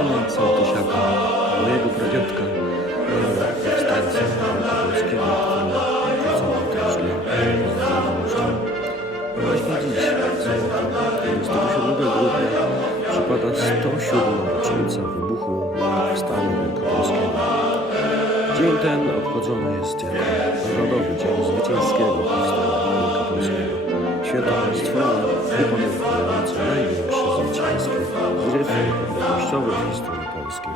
Damian Sołtysiaka, mojego pradziadka oraz powstańca polskiego, który pracował też dla niezależności. Właśnie no dziś, w sobotę, 27 grudnia, przypada 107. rocznica wybuchu powstania wielkopolskiego. Dzień ten obchodzony jest jako Narodowy Dzień Zwycięskiego Powstania Wielkopolskiego. Święto Państwowe upamiętniające największy zwycięski zryw niepodległościowy w historii Polski.